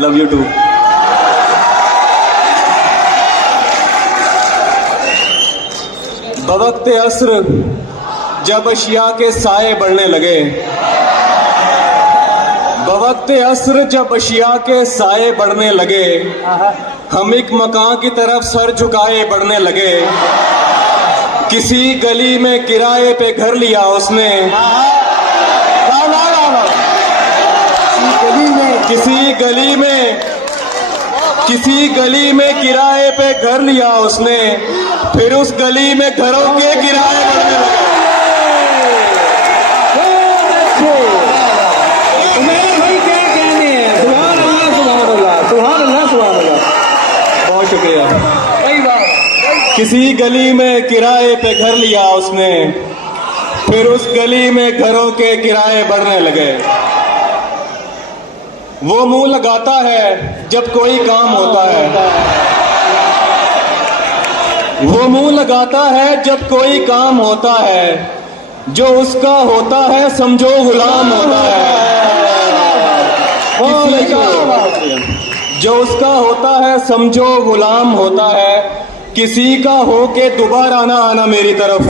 Love you too. बवक्ते अस्र जब अशिया के साए बढ़ने लगे, बवक्ते अस्र जब अशिया के साए बढ़ने लगे, हम एक मकान की तरफ सर झुकाए बढ़ने लगे। किसी गली में किराए पे घर लिया उसने, किसी गली में किराए पे घर लिया उसने, फिर उस गली में घरों के किराए बढ़ने लगे। बहुत शुक्रिया। किसी गली में किराए पे घर लिया उसने, फिर उस गली में घरों के किराए बढ़ने लगे। वो मुंह लगाता है जब कोई काम होता है, वो मुंह लगाता है जब कोई काम होता है, जो उसका होता है समझो गुलाम होता है। जो उसका होता है समझो गुलाम होता है, किसी का हो के दोबारा ना आना मेरी तरफ।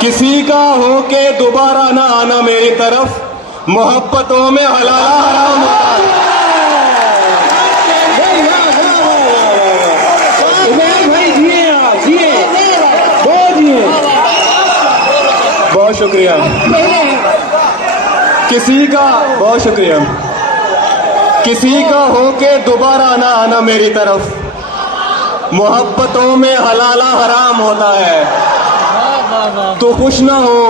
किसी का हो के दोबारा ना आना मेरी तरफ, मोहब्बतों में हलाल हराम होता है। बहुत शुक्रिया। किसी का बहुत शुक्रिया। किसी का हो के दोबारा ना आना मेरी तरफ, मोहब्बतों में हलाला हराम होता है। तो खुश ना हो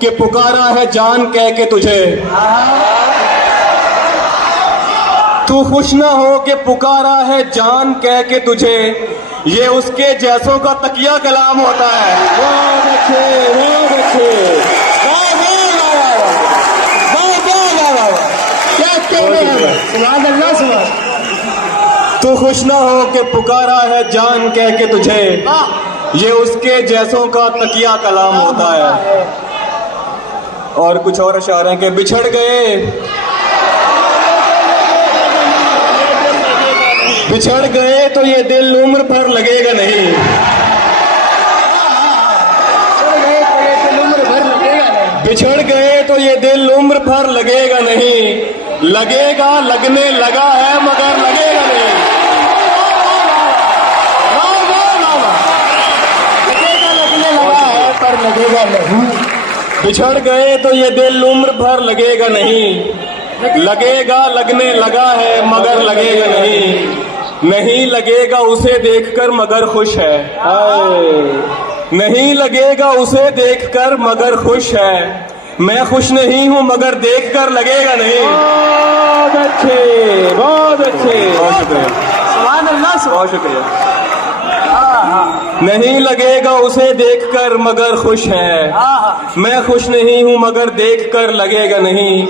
कि पुकारा है जान कह के तुझे, तू खुश ना हो कि पुकारा है जान कह के तुझे, ये उसके जैसों का तकिया कलाम होता है। बहुत अच्छे, बहुत अच्छे। तू खुश ना हो कि पुकारा है जान कह के तुझे, ये उसके जैसों का तकिया कलाम होता है। और कुछ और अशारे के बिछड़ गए, बिछड़ गए तो ये दिल उम्र भर लगेगा नहीं। बिछड़ गए तो ये दिल उम्र भर लगेगा नहीं, लगेगा लगने लगा है मगर लगेगा नहीं। लगेगा नहीं। बिछड़ गए तो ये दिल उम्र भर लगेगा नहीं, लगेगा लगने लगा है मगर लगेगा नहीं। नहीं लगेगा उसे देखकर मगर खुश है, नहीं लगेगा उसे देखकर मगर खुश है। मैं खुश नहीं हूँ मगर देखकर लगेगा नहीं। बहुत अच्छे, बहुत अच्छे, बहुत शुक्रिया, बहुत शुक्रिया। नहीं लगेगा उसे देखकर मगर खुश है, मैं खुश नहीं हूँ मगर देखकर लगेगा नहीं।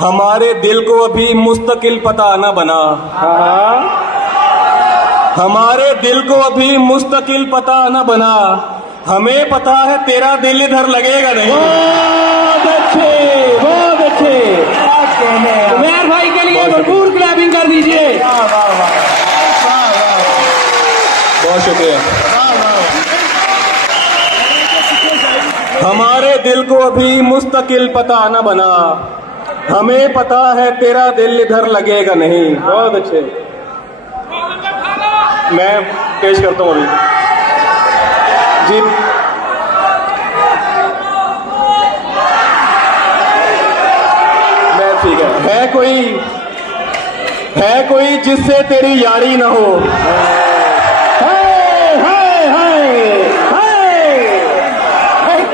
हमारे दिल को अभी मुस्तकिल पता न बना, हमारे दिल को अभी मुस्तकिल पता न बना, हमें पता है तेरा दिल इधर लगेगा नहीं। बहुत अच्छे, बहुत अच्छे। उमर भाई के लिए भरपूर क्लैपिंग कर दीजिए। बहुत शुक्रिया। हमारे दिल को अभी मुस्तकिल पता न बना, हमें पता है तेरा दिल इधर लगेगा नहीं। बहुत अच्छे। मैं पेश करता हूँ अभी जी। मैं ठीक है कोई जिससे तेरी यारी न हो,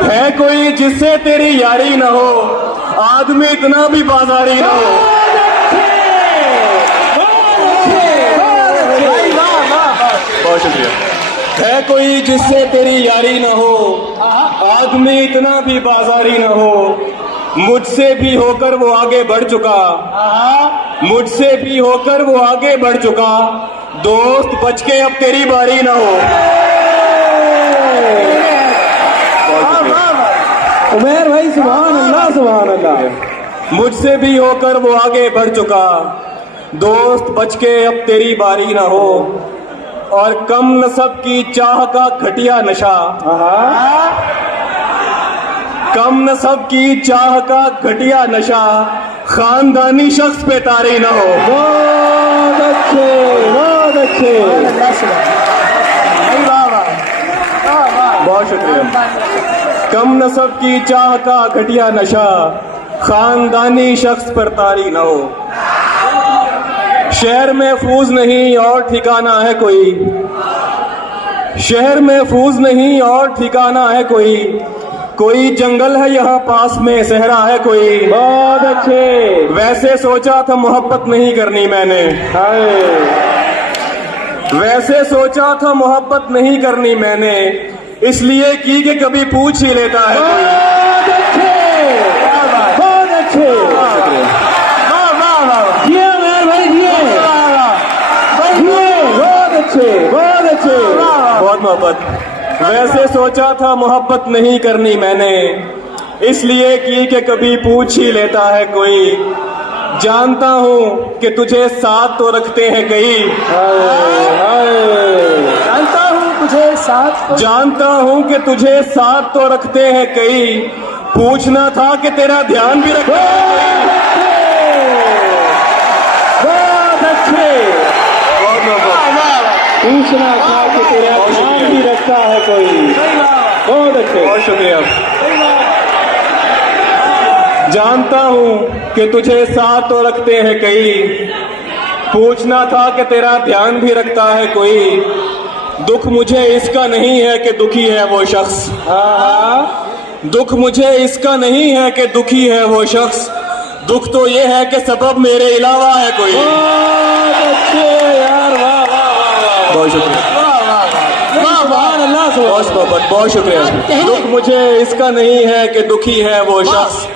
है कोई जिससे तेरी यारी न हो, आदमी इतना भी बाजारी न हो। बहुत शुक्रिया। है कोई जिससे तेरी यारी न हो, आदमी इतना भी बाजारी न हो। मुझसे भी होकर वो आगे बढ़ चुका, मुझसे भी होकर वो आगे बढ़ चुका। दोस्त बच के अब तेरी बारी न हो। उमर भाई सुभान अल्लाह, सुभान अल्लाह। मुझसे भी होकर वो आगे बढ़ चुका। दोस्त बच के अब तेरी बारी ना हो, और कम नस्ब की चाह का घटिया नशा, कम नस्ब की चाह का घटिया नशा खानदानी शख्स पे तारी ना हो। बहुत अच्छे, बहुत अच्छे। बहुत शुक्रिया। कम नस्ब की चाह का घटिया नशा खानदानी शख्स पर तारी न हो। शहर महफूज नहीं और ठिकाना है कोई, शहर महफूज नहीं और ठिकाना है कोई, कोई जंगल है यहाँ पास में सहरा है कोई। बहुत अच्छे। वैसे सोचा था मोहब्बत नहीं करनी मैंने, वैसे सोचा था मोहब्बत नहीं करनी मैंने, इसलिए की कि कभी पूछ ही लेता है कोई। बहुत अच्छे, बहुत अच्छे। जिए मेरे भाई, जिए, जिए। बहुत अच्छे, बहुत अच्छे। बहुत मोहब्बत। वैसे सोचा था मोहब्बत नहीं करनी मैंने, इसलिए की कि कभी पूछ ही लेता है कोई। जानता हूँ कि तुझे साथ तो रखते हैं कई, जानता हूँ तुझे साथ तो, जानता हूँ कि तुझे साथ तो रखते हैं कई, पूछना था कि तेरा ध्यान भी रखते हैं बहुत अच्छे। बहुत मोहब्बत। पूछना था कि तेरा ध्यान भी रखता है कोई। बहुत अच्छे। बहुत शुक्रिया। जानता हूँ कि तुझे साथ तो रखते हैं कई, पूछना था कि तेरा ध्यान भी रखता है कोई। दुख मुझे इसका नहीं है कि दुखी है वो शख्स, दुख मुझे इसका नहीं है कि दुखी है वो शख्स, दुख तो ये है कि सबब मेरे अलावा है कोई। बहुत अच्छे यार, वाह वाह वाह। बहुत शुक्रिया। अल्लाह से बहुत मोहब्बत। बहुत शुक्रिया। दुख मुझे इसका नहीं है कि दुखी है वो शख्स,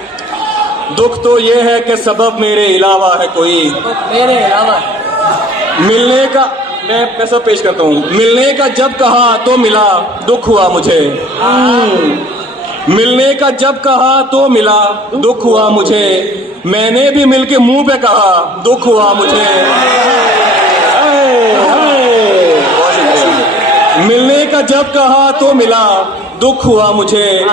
दुख तो ये है कि सबब मेरे अलावा है कोई। मेरे अलावा मिलने का मैं पैसा पेश करता हूँ। मिलने का जब कहा तो मिला, दुख हुआ मुझे। मिलने का जब कहा तो मिला, दुख हुआ मुझे। मैंने भी मिलके मुंह पे कहा, दुख हुआ मुझे। मिलने का जब कहा तो मिला, दुख हुआ मुझे।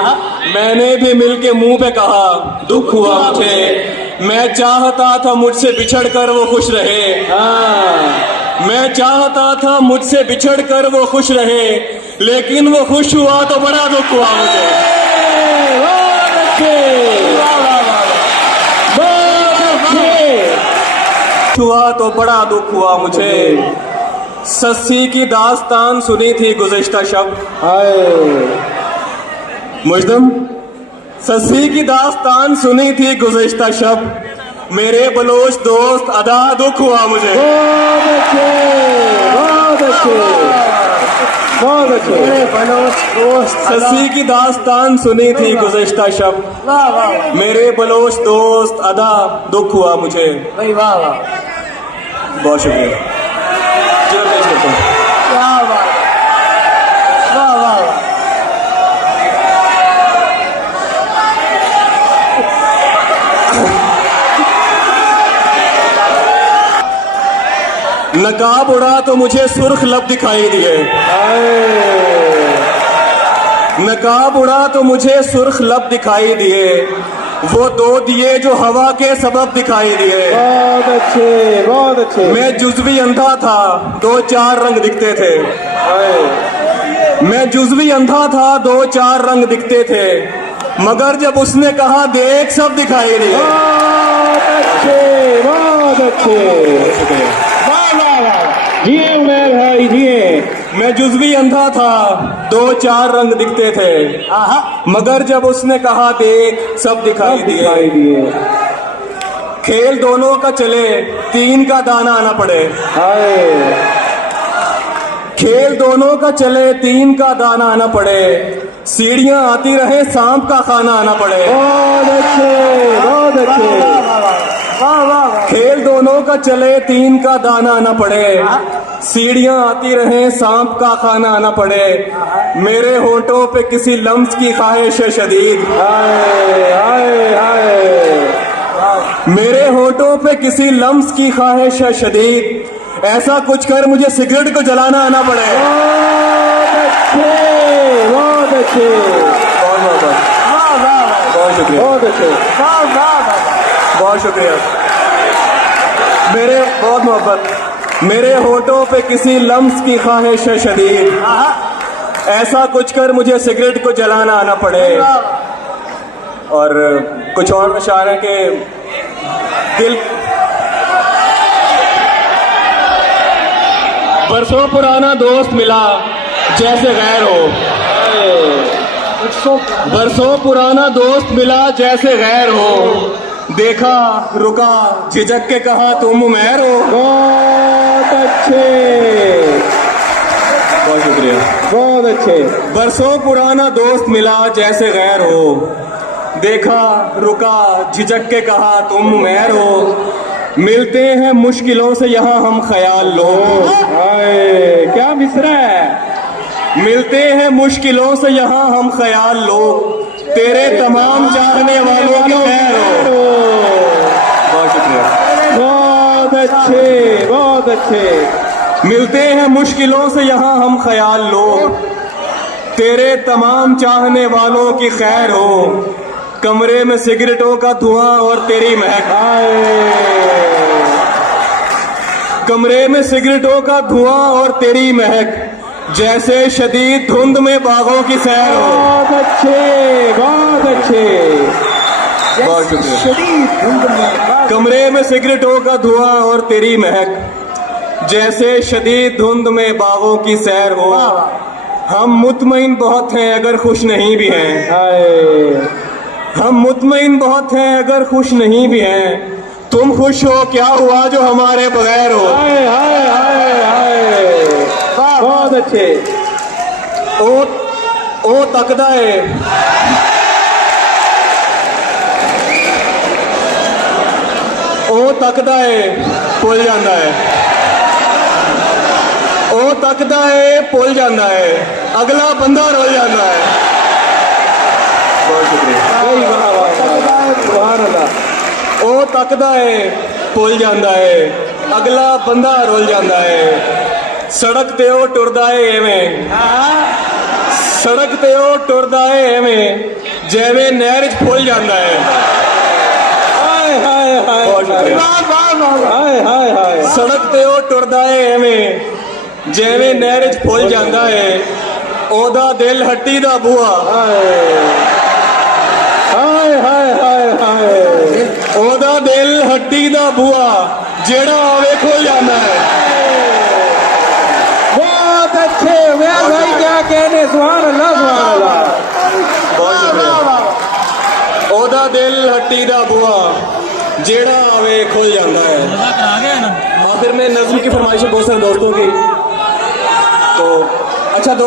मैंने भी मिलके मुंह पे कहा, दुख हुआ मुझे। मैं चाहता था मुझसे बिछड़ कर वो खुश रहे, मैं चाहता था मुझसे बिछड़ कर वो खुश रहे, लेकिन वो खुश हुआ तो बड़ा दुख हुआ मुझे। बहुत अच्छे, बहुत अच्छे। हुआ तो बड़ा दुख हुआ मुझे। सस्सी की दास्तान सुनी थी गुज़िश्ता शब, मुजदम सस्सी की दास्तान सुनी थी गुज़िश्ता शब, मेरे बलोच दोस्त अदा दुख हुआ मुझे। बहुत अच्छे, बहुत अच्छे, बहुत अच्छे। मेरे बलोच दोस्त सस्सी की दास्तान सुनी थी गुज़िश्ता शब, वाह वाह मेरे बलोच दोस्त अदा दुख हुआ मुझे। भाई, वाह वाह, बहुत शुक्रिया। चलो पेश करता हूँ। क्या बात, वाह वाह वाह। नकाब उड़ा तो मुझे सुर्ख लब दिखाई दिए, नकाब उड़ा तो मुझे सुर्ख लब दिखाई दिए, वो दो दिए जो हवा के सबब दिखाई दिए। बहुत अच्छे, बहुत अच्छे। मैं जुज़वी अंधा था, दो चार रंग दिखते थे। मैं जुज़वी अंधा था, दो चार रंग दिखते थे, मगर जब उसने कहा देख सब दिखाई दिए। बहुत अच्छे, बहुत अच्छे। वाह वाह वाह। जिए उमेर भाई, जिए। मैं जुज़वी अंधा था, दो चार रंग दिखते थे, मगर जब उसने कहा देख सब दिखाई दिए। खेल दोनों का चले, तीन का दाना न पड़े। खेल दोनों का चले, तीन का दाना न पड़े, सीढ़ियां आती रहे सांप का खाना न पड़े। बहुत अच्छे, बहुत अच्छे। वाह वाह। खेल दोनों का चले, तीन का दाना न पड़े, सीढ़ियां आती रहे सांप का खाना न पड़े, मेरे होठों पे किसी लम्स की ख्वाहिश शदीद। हाय हाय हाय। होठों पे किसी लम्स की ख्वाहिश है शदीद, ऐसा कुछ कर मुझे सिगरेट को जलाना आना पड़े। बहुत अच्छे, बहुत बहुत शुक्रिया, बहुत अच्छे। बहुत शुक्रिया। मेरे बहुत मोहब्बत। मेरे होठों पे किसी लम्स की ख्वाहिश है शदीद, ऐसा कुछ कर मुझे सिगरेट को जलाना आना पड़े। और कुछ और अशार है कि दिल बरसों पुराना दोस्त मिला जैसे गैर हो, बरसों पुराना दोस्त मिला जैसे गैर हो, देखा रुका झिझक के कहा तुम उमैर हो। बहुत अच्छे, बहुत शुक्रिया। बहुत अच्छे। बरसों पुराना दोस्त मिला जैसे गैर हो, देखा रुका झिझक के कहा तुम उमैर हो, मिलते हैं मुश्किलों से यहाँ हम ख्याल लो। हाय क्या मिसरा है। मिलते हैं मुश्किलों से यहाँ हम ख्याल लो, तेरे तमाम चाहने वालों की खैर हो। बहुत शुक्रिया। बहुत अच्छे, बहुत अच्छे। मिलते हैं मुश्किलों से यहाँ हम ख्याल लो, तेरे तमाम चाहने वालों की खैर हो, कमरे में सिगरेटों का धुआं और तेरी महक। कमरे में सिगरेटों का धुआं और तेरी महक, जैसे शदीद धुंध में बागों की सैर हो। बहुत अच्छे, बहुत अच्छे। बहुत शुक्रिया। शदीद धुंध में कमरे में सिगरेटों का धुआं और तेरी महक, जैसे शदीद धुंध में बागों की सैर हो, हम मुतमईन बहुत हैं अगर खुश नहीं भी हैं। हाय हम मुतमईन बहुत हैं अगर खुश नहीं भी हैं, तुम खुश हो क्या हुआ जो हमारे बगैर हो। हाय हाय हाय हाय। बहुत अच्छे। ओ तकदा है, ओ तकदा है भुल जाता है, ओ तकदा है भुल जाता है, अगला बंदा रुल जाता है। बहुत शुक्रिया। सही वाह वाह, सुभान अल्लाह। ओ तकदा है भुल जाता है, अगला बंदा रुल जाता है, सड़क ते ओ टुरदा है एवें, सड़क ते ओ टुरदा है एवें, जिवें नहर च फुल जाता है। हाय हाय हाय। बहुत शुक्रिया। हाय हाय हाय। सड़क ते ओ टुरदा है एवें, जिवें नहर च फुल जाता है, ओदा दिल हट्टी दा बूहा। हाय हाय हाय हाय। ओदा दिल हट्टी दा बूहा, जेड़ा आवे खुल जाता है। बहुत अच्छे उमैर भाई, क्या कहने। सुभान अल्लाह, सुभान अल्लाह। बहुत शुक्रिया। ओदा दिल हट्टी दा बूहा, जेड़ा आवे खुल जाता है। आखिर में नज़्म की फरमाइश है बहुत सारे दोस्तों की, तो अच्छा दो